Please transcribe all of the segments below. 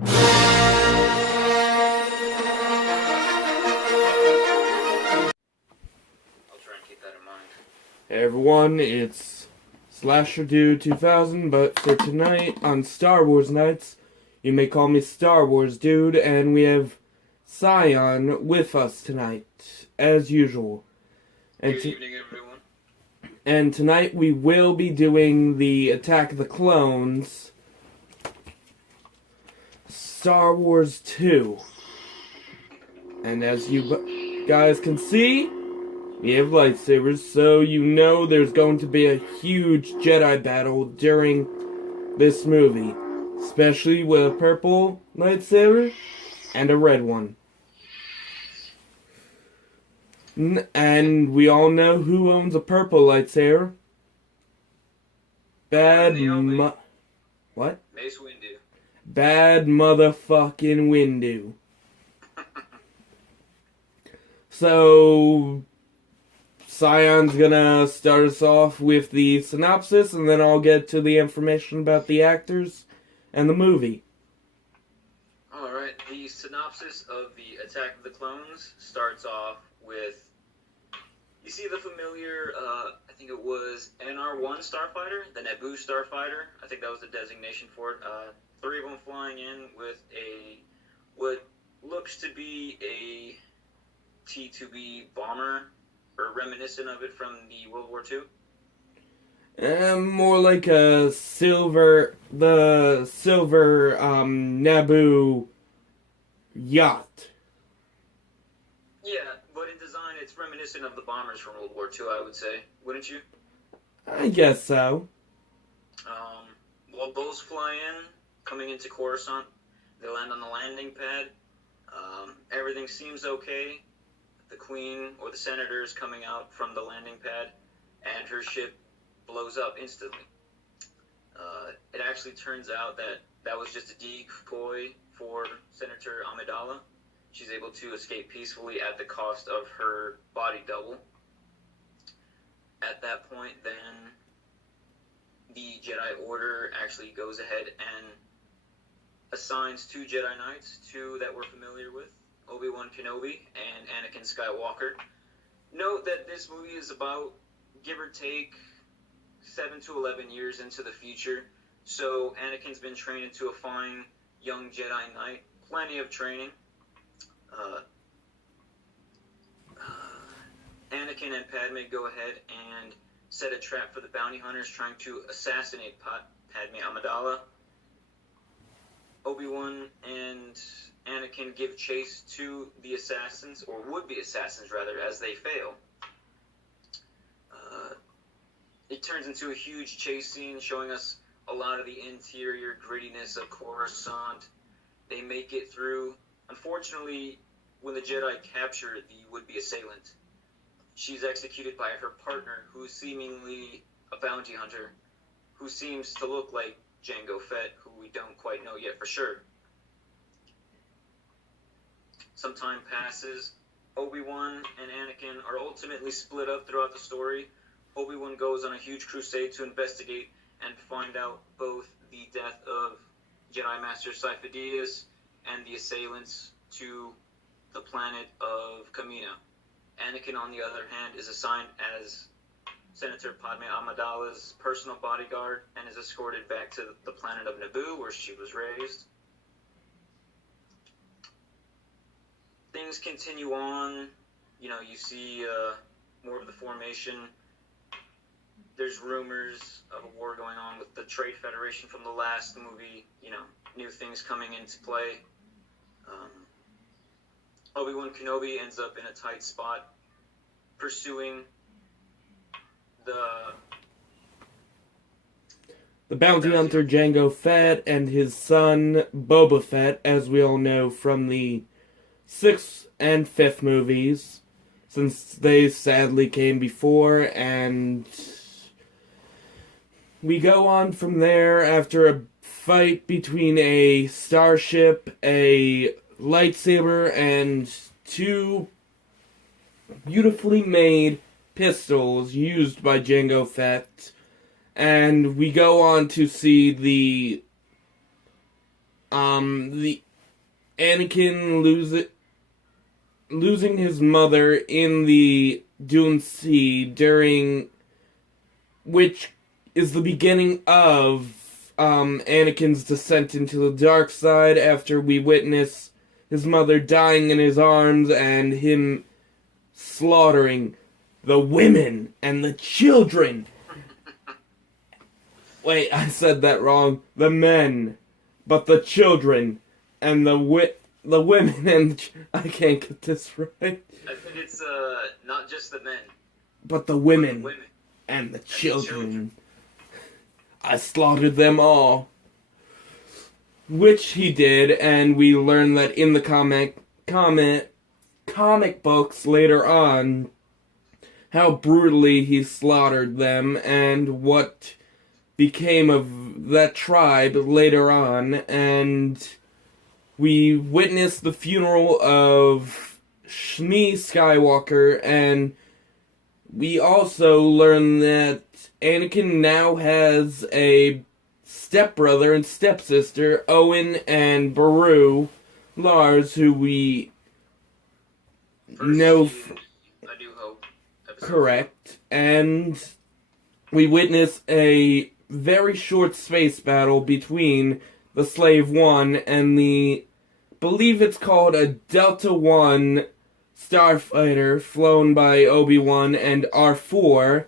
try and keep that in mind. Hey everyone, it's Slasher Dude 2000, but for tonight on Star Wars Nights, you may call me Star Wars Dude, and we have Scion with us tonight, as usual. Good evening, everyone. And tonight we will be doing the Attack of the Clones, Star Wars 2. And as you guys can see, we have lightsabers, so you know there's going to be a huge Jedi battle during this movie. Especially with a purple lightsaber and a red one. And we all know who owns a purple lightsaber. What? Mace Windu. Bad motherfucking Windu. So, Sion's gonna start us off with the synopsis, and then I'll get to the information about the actors and the movie. Alright, the synopsis of the Attack of the Clones starts off with, you see the familiar, I think it was NR-1 starfighter, the Naboo starfighter, I think that was the designation for it, 3 of them flying in with what looks to be a T-2B bomber, or reminiscent of it from the World War II. More like a silver Naboo yacht. Yeah, but in design, it's reminiscent of the bombers from World War II, I would say. Wouldn't you? I guess so. Well, those fly in, coming into Coruscant. They land on the landing pad. Everything seems okay. The Queen or the Senators coming out from the landing pad, and her ship blows up instantly. It actually turns out that was just a decoy for Senator Amidala. She's able to escape peacefully at the cost of her body double. At that point, then, the Jedi Order actually goes ahead and assigns 2 Jedi Knights, 2 that we're familiar with, Obi-Wan Kenobi and Anakin Skywalker. Note that this movie is about, give or take, 7 to 11 years into the future, so Anakin's been trained into a fine young Jedi Knight, plenty of training. Anakin and Padme go ahead and set a trap for the bounty hunters trying to assassinate Padme Amidala. Obi-Wan and Anakin give chase to the assassins, or would-be assassins rather, as they fail. It turns into a huge chase scene showing us a lot of the interior grittiness of Coruscant. They make it through. Unfortunately, when the Jedi capture the would-be assailant, she's executed by her partner, who's seemingly a bounty hunter, who seems to look like Jango Fett, who we don't quite know yet for sure. Some time passes. Obi-Wan and Anakin are ultimately split up throughout the story. Obi-Wan goes on a huge crusade to investigate and find out both the death of Jedi Master Sifo-Dyas and the assailants to the planet of Kamino. Anakin, on the other hand, is assigned as Senator Padme Amidala's personal bodyguard and is escorted back to the planet of Naboo, where she was raised. Things continue on. You know, you see more of the formation. There's rumors of a war going on with the Trade Federation from the last movie. You know, new things coming into play. Obi-Wan Kenobi ends up in a tight spot pursuing the bounty hunter Jango Fett and his son Boba Fett, as we all know from the 6th and 5th movies, since they sadly came before, and we go on from there after a fight between a starship, a lightsaber, and 2 beautifully made pistols used by Jango Fett. And we go on to see the the Anakin losing his mother in the Dune Sea during, which is the beginning of Anakin's descent into the dark side after we witness his mother dying in his arms and him slaughtering the women and the children. Wait, I said that wrong. The men, but the children and the women and I can't get this right. I think it's not just the men, but the women, women. And the children. I slaughtered them all. Which he did, and we learn that in the comic books later on, how brutally he slaughtered them, and what became of that tribe later on, and we witnessed the funeral of Shmi Skywalker, and we also learn that Anakin now has a stepbrother and stepsister, Owen and Beru Lars, who we know. I do hope. Correct. And we witness a very short space battle between the Slave One and believe it's called a Delta One starfighter flown by Obi-Wan and R4,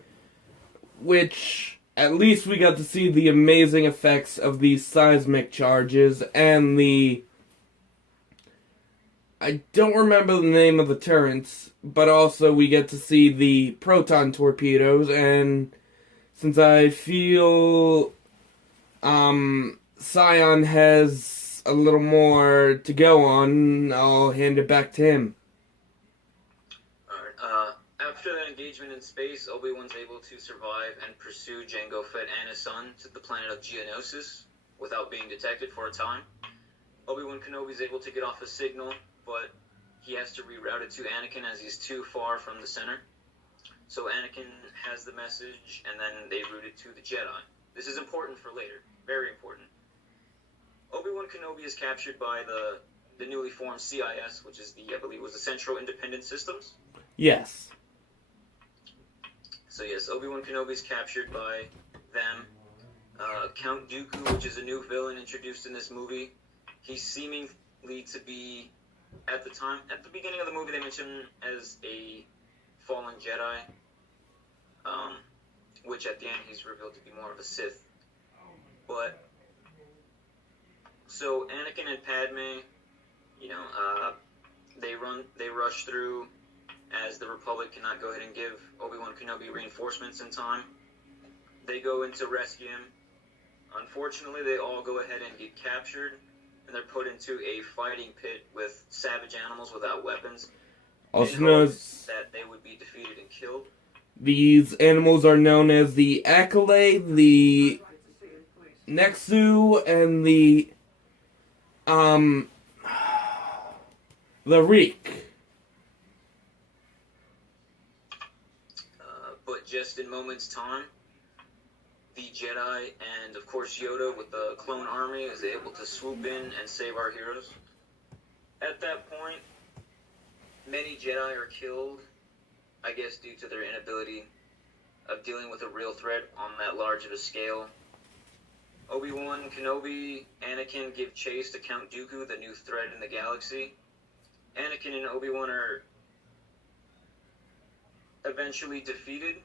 which at least we got to see the amazing effects of these seismic charges and I don't remember the name of the turrets, but also we get to see the proton torpedoes, and since I feel Scion has a little more to go on, I'll hand it back to him. After that engagement in space, Obi-Wan's able to survive and pursue Jango Fett and his son to the planet of Geonosis without being detected for a time. Obi-Wan Kenobi's able to get off a signal, but he has to reroute it to Anakin as he's too far from the center. So Anakin has the message, and then they route it to the Jedi. This is important for later. Very important. Obi-Wan Kenobi is captured by the newly formed CIS, which is I believe was the Central Independent Systems. Yes. So yes, Obi-Wan Kenobi is captured by them. Count Dooku, which is a new villain introduced in this movie, he's seemingly to be, at the beginning of the movie, they mention him as a fallen Jedi, which at the end he's revealed to be more of a Sith. But so Anakin and Padme, they rush through, as the Republic cannot go ahead and give Obi-Wan Kenobi reinforcements in time. They go in to rescue him. Unfortunately, they all go ahead and get captured, and they're put into a fighting pit with savage animals without weapons. Also known as that they would be defeated and killed. These animals are known as the Accolade, the Nexu, and the Reek. But just in moments' time, the Jedi and, of course, Yoda with the clone army is able to swoop in and save our heroes. At that point, many Jedi are killed, I guess due to their inability of dealing with a real threat on that large of a scale. Obi-Wan, Kenobi, Anakin give chase to Count Dooku, the new threat in the galaxy. Anakin and Obi-Wan are eventually defeated.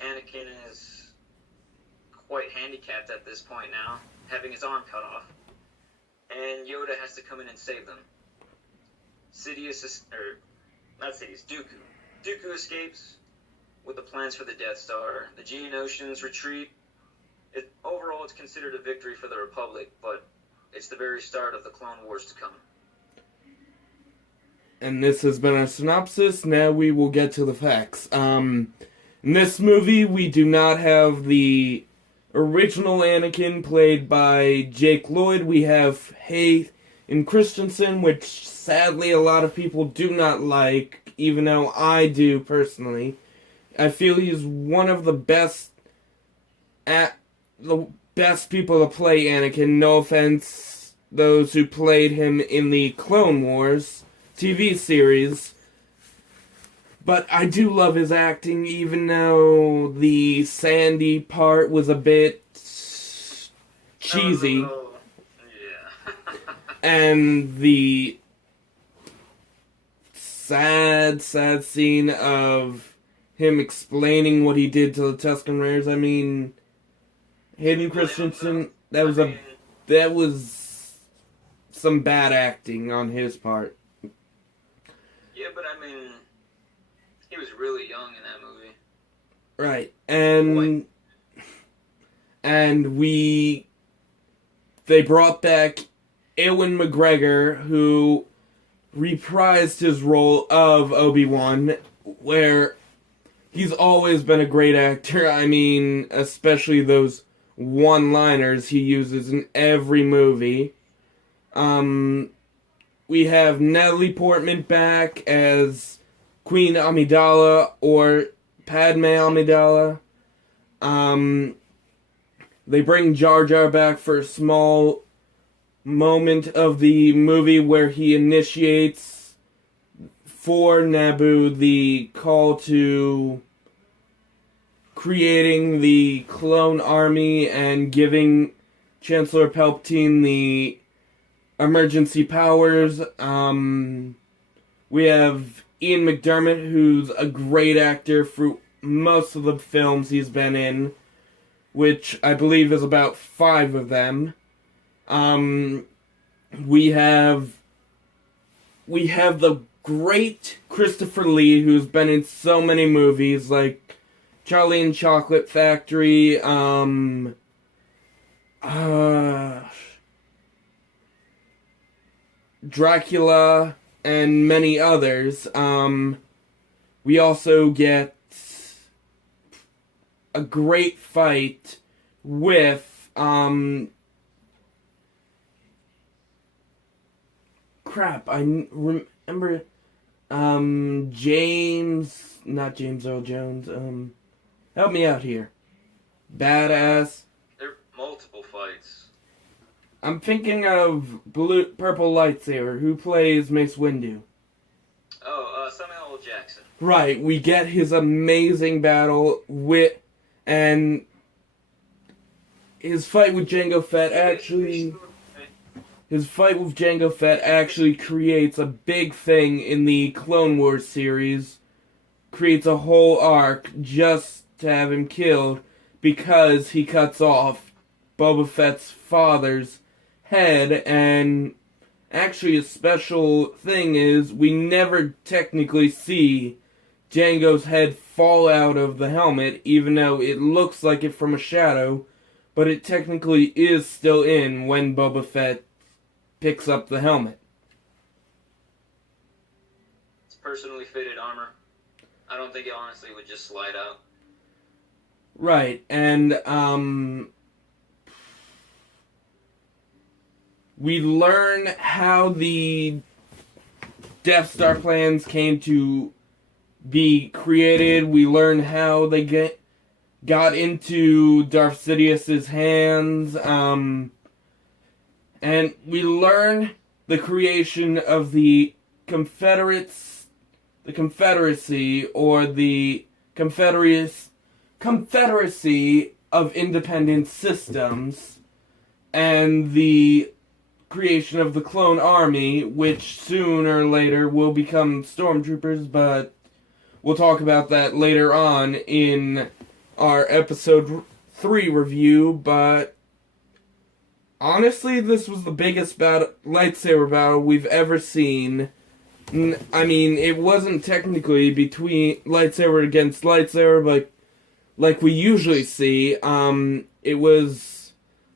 Anakin is quite handicapped at this point now, having his arm cut off, and Yoda has to come in and save them. Dooku escapes with the plans for the Death Star. The Geonosians retreat. Overall, it's considered a victory for the Republic, but it's the very start of the Clone Wars to come. And this has been our synopsis. Now we will get to the facts. In this movie, we do not have the original Anakin played by Jake Lloyd. We have Hayden Christensen, which sadly a lot of people do not like, even though I do personally. I feel he's one of the best people to play Anakin. No offense those who played him in the Clone Wars TV series. But I do love his acting, even though the Sandy part was a bit cheesy. Yeah. And the sad scene of him explaining what he did to the Tusken Raiders. I mean, Hayden Christensen, that was some bad acting on his part. Yeah, but I mean, he was really young in that movie. Right, they brought back Ewan McGregor, who reprised his role of Obi-Wan, where he's always been a great actor. I mean, especially those one-liners he uses in every movie. We have Natalie Portman back as Queen Amidala, or Padme Amidala. They bring Jar Jar back for a small moment of the movie where he initiates for Naboo the call to creating the clone army and giving Chancellor Palpatine the emergency powers. We have Ian McDiarmid, who's a great actor for most of the films he's been in, which I believe is about 5 of them. We have the great Christopher Lee, who's been in so many movies like Charlie and Chocolate Factory, Dracula, and many others. We also get a great fight with, I remember, not James Earl Jones, help me out here. Badass. There are multiple fights. I'm thinking of Purple Lightsaber, who plays Mace Windu. Oh, Samuel L. Jackson. Right, we get his amazing battle and his fight with Jango Fett actually creates a big thing in the Clone Wars series. Creates a whole arc just to have him killed because he cuts off Boba Fett's father's head. And actually a special thing is we never technically see Jango's head fall out of the helmet, even though it looks like it from a shadow, but it technically is still in when Boba Fett picks up the helmet. It's personally fitted armor. I don't think it honestly would just slide out. Right, and we learn how the Death Star plans came to be created. We learn how they got into Darth Sidious's hands, and we learn the creation of the Confederacy, or the Confederacy of Independent Systems, and the creation of the Clone Army, which sooner or later will become Stormtroopers, but we'll talk about that later on in our episode 3 review. But honestly, this was the biggest lightsaber battle we've ever seen. I mean, it wasn't technically between lightsaber against lightsaber, but like we usually see. It was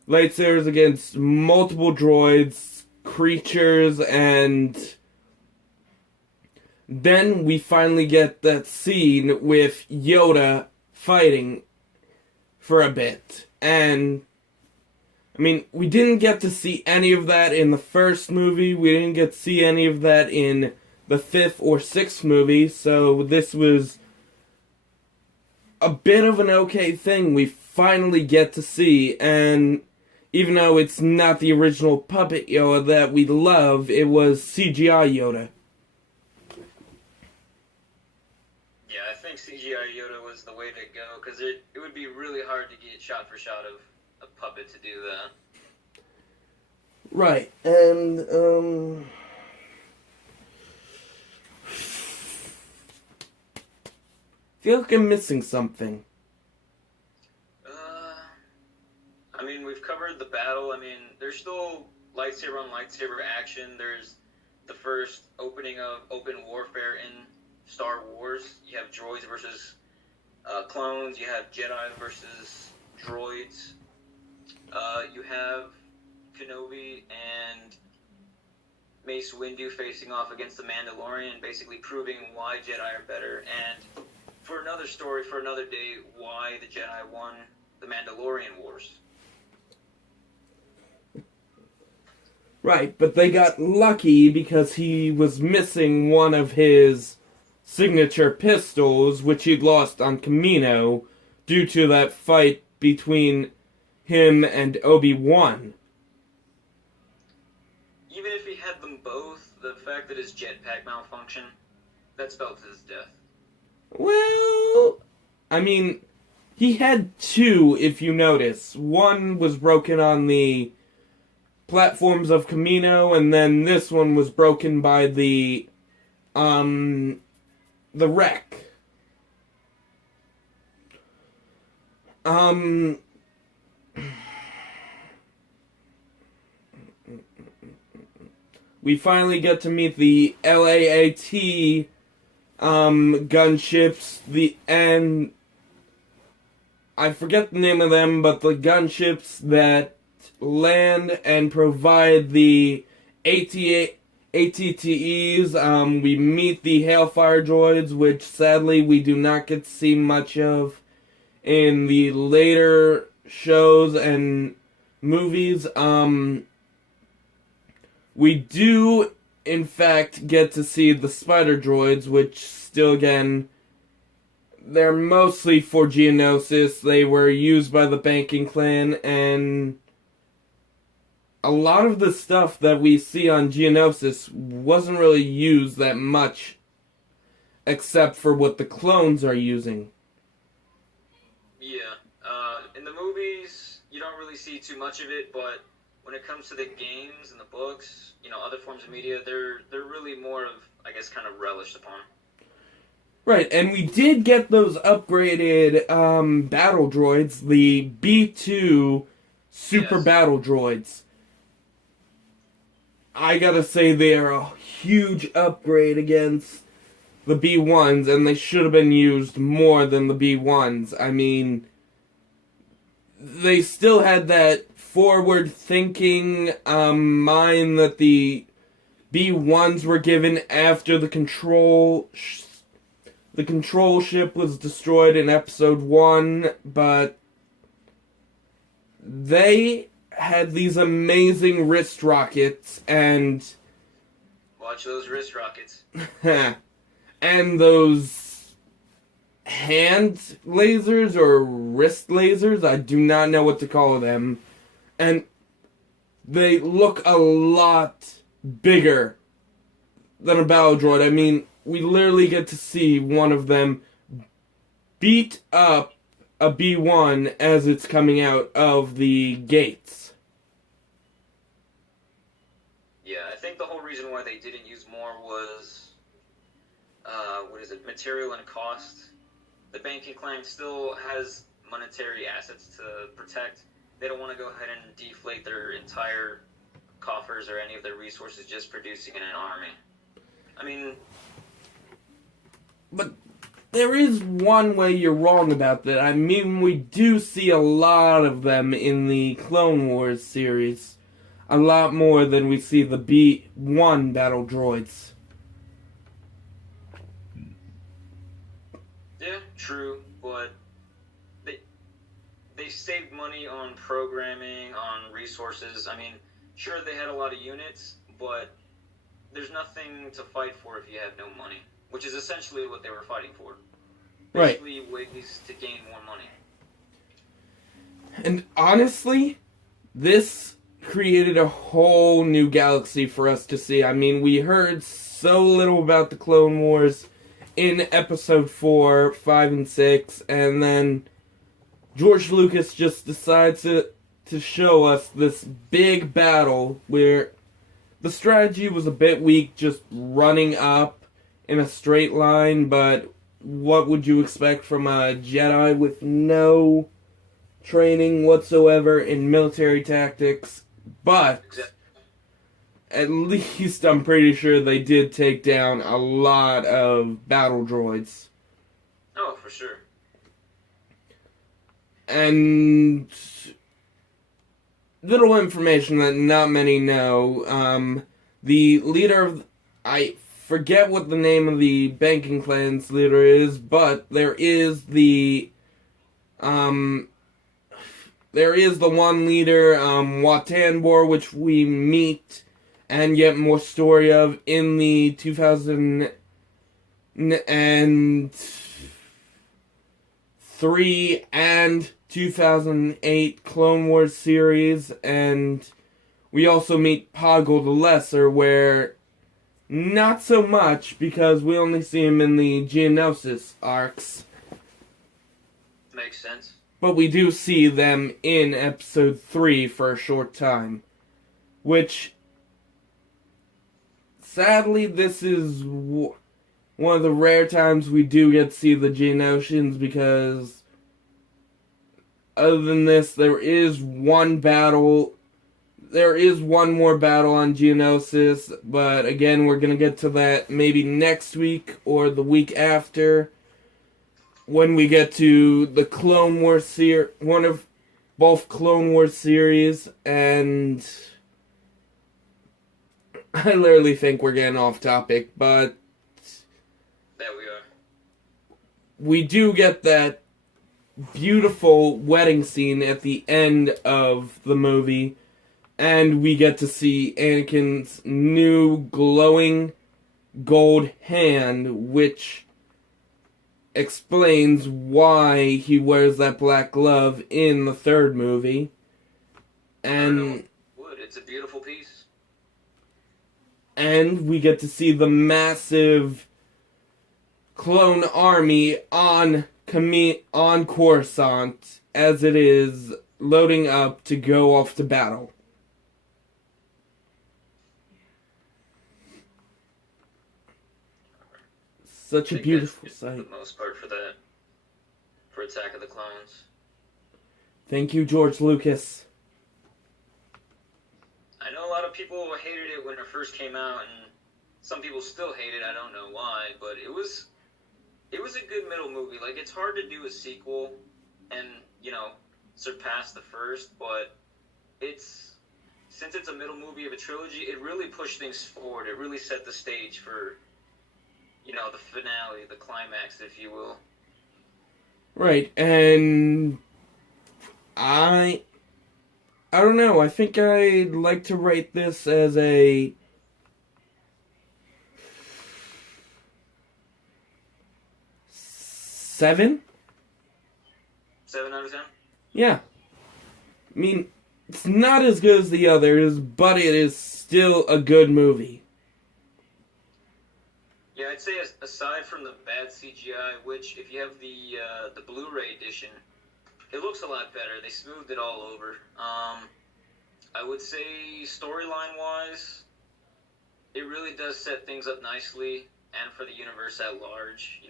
lightsabers against multiple droids, creatures, and then we finally get that scene with Yoda fighting for a bit. And I mean, we didn't get to see any of that in the first movie. We didn't get to see any of that in the 5th or 6th movie. So this was a bit of an okay thing we finally get to see. And Even though it's not the original puppet Yoda that we love, it was CGI Yoda. Yeah, I think CGI Yoda was the way to go, because it would be really hard to get shot for shot of a puppet to do that. Right, and, I feel like I'm missing something. I mean, we've covered the battle. I mean, there's still lightsaber on lightsaber action. There's the first opening of open warfare in Star Wars. You have droids versus clones. You have Jedi versus droids. You have Kenobi and Mace Windu facing off against the Mandalorian, basically proving why Jedi are better. And for another story, for another day, why the Jedi won the Mandalorian Wars. Right, but they got lucky because he was missing one of his signature pistols, which he'd lost on Kamino, due to that fight between him and Obi-Wan. Even if he had them both, the fact that his jetpack malfunctioned, that spelled his death. Well, I mean, he had two, if you notice. One was broken on the platforms of Kamino, and then this one was broken by the wreck. We finally get to meet the LAAT gunships, and I forget the name of them, but the gunships that land and provide the ATTEs. We meet the Hailfire droids, which sadly we do not get to see much of in the later shows and movies. We do, in fact, get to see the Spider droids, which still, again, they're mostly for Geonosis. They were used by the Banking Clan, and a lot of the stuff that we see on Geonosis wasn't really used that much, except for what the clones are using. Yeah, in the movies, you don't really see too much of it, but when it comes to the games and the books, other forms of media, they're really more of, I guess, kind of relished upon. Right, and we did get those upgraded battle droids, the B2 Super Battle Droids. I gotta say they are a huge upgrade against the B1s, and they should have been used more than the B1s. I mean, they still had that forward-thinking mind that the B1s were given after the control ship was destroyed in Episode 1, but they had these amazing wrist rockets, and watch those wrist rockets. and those hand lasers or wrist lasers, I do not know what to call them, and they look a lot bigger than a battle droid. I mean, we literally get to see one of them beat up a B1 as it's coming out of the gates. Yeah, I think the whole reason why they didn't use more was, material and cost. The Banking Clan still has monetary assets to protect. They don't want to go ahead and deflate their entire coffers or any of their resources just producing an army. I mean... But there is one way you're wrong about that. I mean, we do see a lot of them in the Clone Wars series. A lot more than we see the B1 battle droids. Yeah, true, but they saved money on programming, on resources. I mean, sure, they had a lot of units, but there's nothing to fight for if you have no money, which is essentially what they were fighting for. Basically, ways to gain more money. And honestly, this created a whole new galaxy for us to see. I mean, we heard so little about the Clone Wars in episode 4, 5, and 6, and then George Lucas just decides to show us this big battle where the strategy was a bit weak, just running up in a straight line, but what would you expect from a Jedi with no training whatsoever in military tactics? But at least I'm pretty sure they did take down a lot of battle droids. Oh, for sure. And little information that not many know. The leader of... I forget what the name of the banking clan's leader is, but there is the... there is the one leader, Watanbor, which we meet and get more story of in the 2003 and 2008 Clone Wars series, and we also meet Poggle the Lesser, where not so much, because we only see him in the Geonosis arcs. Makes sense. But we do see them in episode 3 for a short time. Which, sadly, this is one of the rare times we do get to see the Geonosians, because other than this, there is one battle. There is one more battle on Geonosis, but again, we're going to get to that maybe next week or the week after, when we get to the Clone Wars series, one of both Clone Wars series, and I literally think we're getting off topic, but There we are. we do get that beautiful wedding scene at the end of the movie, and we get to see Anakin's new glowing gold hand, which explains why he wears that black glove in the third movie. And It's a beautiful piece. And we get to see the massive clone army on Coruscant as it is loading up to go off to battle. Such a beautiful sight. For the most part, for Attack of the Clones. Thank you, George Lucas. I know a lot of people hated it when it first came out, and some people still hate it. I don't know why, but it was a good middle movie. Like, it's hard to do a sequel and, surpass the first, but since it's a middle movie of a trilogy, it really pushed things forward. It really set the stage for, the finale, the climax, if you will. Right, and I don't know. I think I'd like to rate this as a 7. 7 out of 10? Yeah. I mean, it's not as good as the others, but it is still a good movie. Yeah, I'd say aside from the bad CGI, which if you have the Blu-ray edition, it looks a lot better. They smoothed it all over. I would say storyline-wise, it really does set things up nicely, and for the universe at large,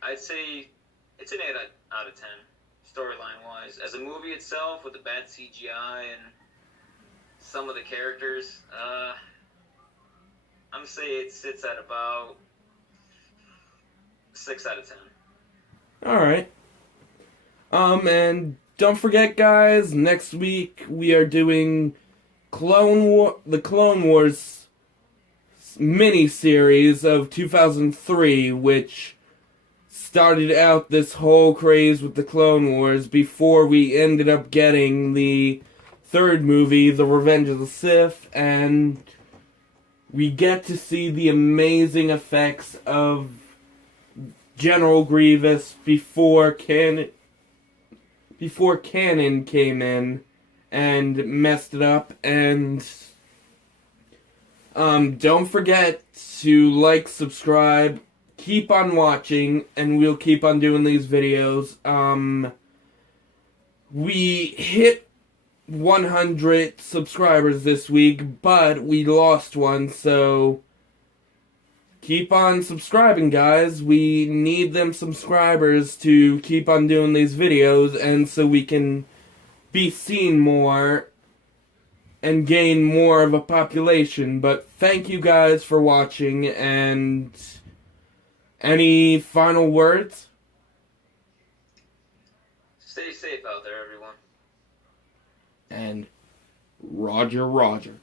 I'd say it's an 8 out of 10, storyline-wise. As a movie itself, with the bad CGI and some of the characters, I'm going to say it sits at about 6 out of 10. Alright. And don't forget, guys, next week we are doing the Clone Wars mini-series of 2003, which started out this whole craze with the Clone Wars before we ended up getting the third movie, The Revenge of the Sith, and we get to see the amazing effects of General Grievous before canon came in, and messed it up. And don't forget to like, subscribe, keep on watching, and we'll keep on doing these videos. We hit 100 subscribers this week, but we lost one, so keep on subscribing, guys. We need them subscribers to keep on doing these videos, and so we can be seen more and gain more of a population. But thank you guys for watching, and any final words? Stay safe out there, everyone. And Roger, Roger.